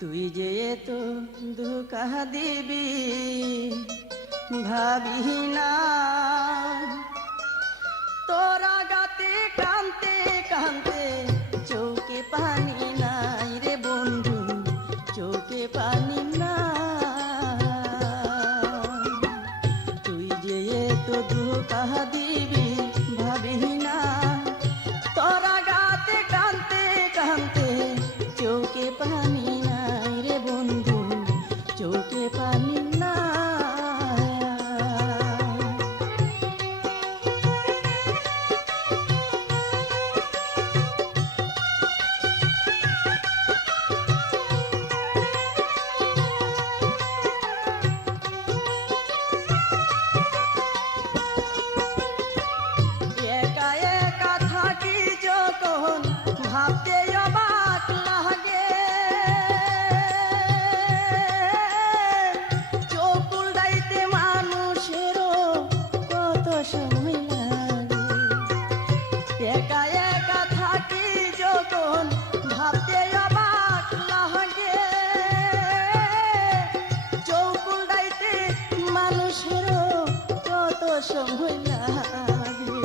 তুই যে তো ধোঁকা দিবি ভাবি না, তোরা গাতে কানতে কানতে চোখে পানি নাই রে বন্ধু, চোখে পানি নাই। তুই যে তো ধোঁকা দিবি ভাবি না, তোরা গাতে কানতে কানতে চোখে পানি নাই রে বন্ধু, চোখে পানি নাই। একা একা থাকি যখন ভাবতে অবাক লাগে, চোখ উল্টাইতে মানুষেরও কত সময় লাগে। একা একা থাকি যখন ভাবতে অবাক লাগে, চোখ উল্টাইতে মানুষেরও কত সময় লাগে।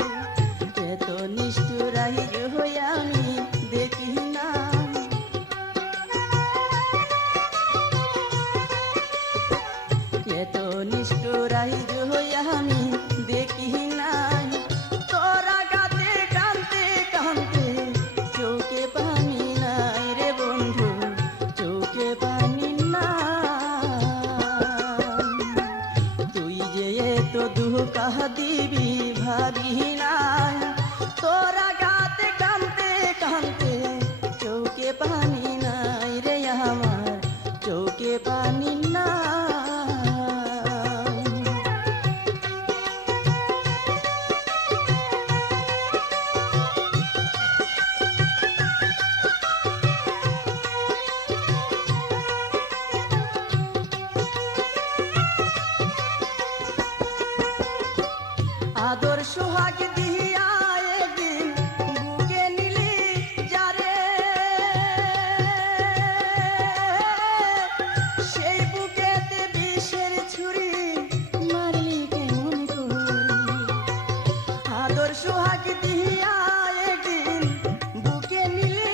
এত নিষ্ঠুরাই হয়ে আমি দেখি না, এত নিষ্ঠুরাই হয়ে আমি দেখি নাই। তোরা গাতে কানতে কানতে চোখে পানি নাই রে বন্ধু, চোখে পানি নাই। তুই যে তো ধোঁকা দিবি ভাবি নাই, তোরা গাতে কানতে কানতে চোখে পানি নাই রে আমার, চোখে পানি নাই। আদর সোহাগ দিয়া একদিন বুকে নিলি যারে, সেই বুকেতে বিষের ছুরি মারলি কেমন করে। আদর সোহাগ দিয়া একদিন বুকে নিলি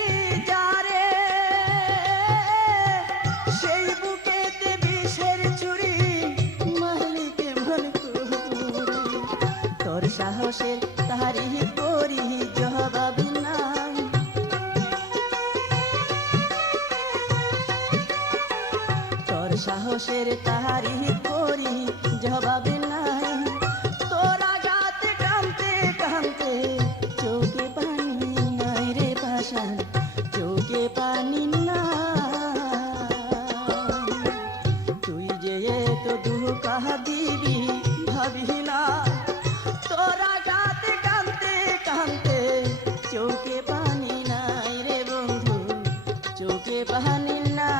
যারে, সেই বুকেতে বিষের ছুরি মারলি কেমন করে। তোর সাহসের তারিফ করি জবাব নাই, তোর সাহসের তারিফ করি জবাব নাই। তোরা গাতে কানতে কানতে চোখে পানি নাই রে পাশান, চোখে পানি নাই। তুই যে তো ধোঁকা দিবি ভাবি না, তোরা গাতে কানতে কানতে চোখে পানি নাই রে বন্ধু, চোখে পানি নাই।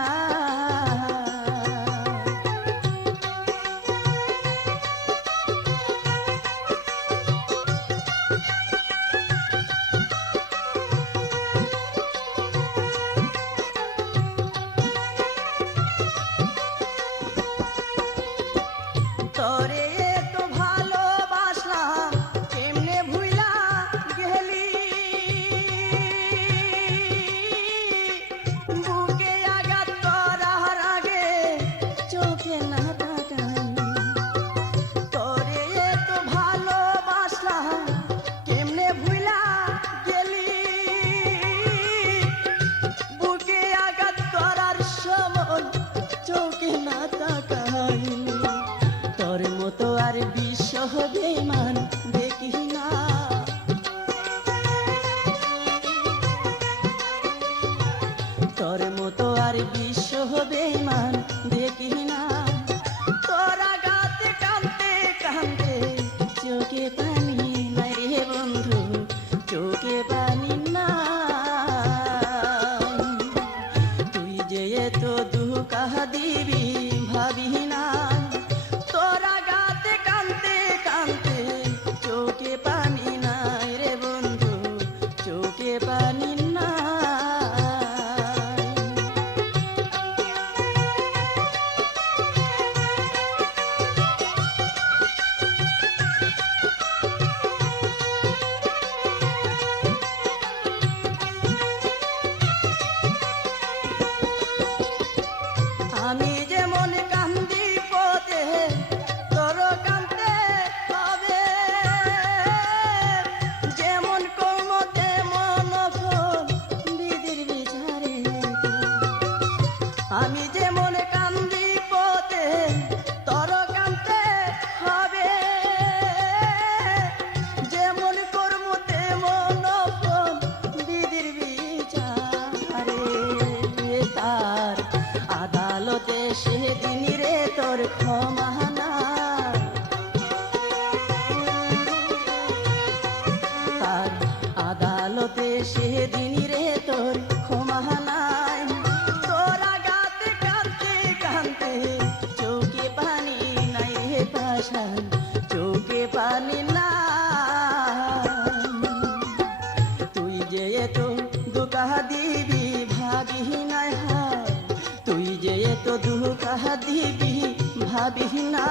তোরে তো ভালোবাসলাম কেমনে ভুইলা গেলি, বুকে আঘাত করার আগে চোখে না তাকাইলি। তোরে তো ভালোবাসলাম কেমনে ভুইলা গেলি, বুকে আঘাত করার সময় চোখে না তাকাইলি। তোর মতো আর বিশ্ব বেমান দেখি না, তোর মতো আর বিশ্ব বেমান দেখি না। তোরা গাতে কানতে কানতে চোখে পানি নাই রে বন্ধু, চোখে পানি নাই। তুই যে তো ধোঁকা দিবি ভাবি না, তোরা গাতে কানতে কানতে চোখে পানি নাই রে বন্ধু, চোখে পানি নাই। আমি যেমন কান্দি পথে তর কান্তে হবে, যেমন কর্ম তেমন ফল বিধির বিচারে। তার আদালতে সেদিন রে তোর ক্ষমা নাই, তার আদালতে সেদিন রে তোর ক্ষমা নাই। তোরা গাতে কাঁদতে কাঁদতে চোখে পানি নাই রে পাশান, চোখে পানি নাই। তুই যে এত দুঃখা দিবি ভাবি নাই হায়, তুই যে এত দুঃখা দিবি ভাবি না।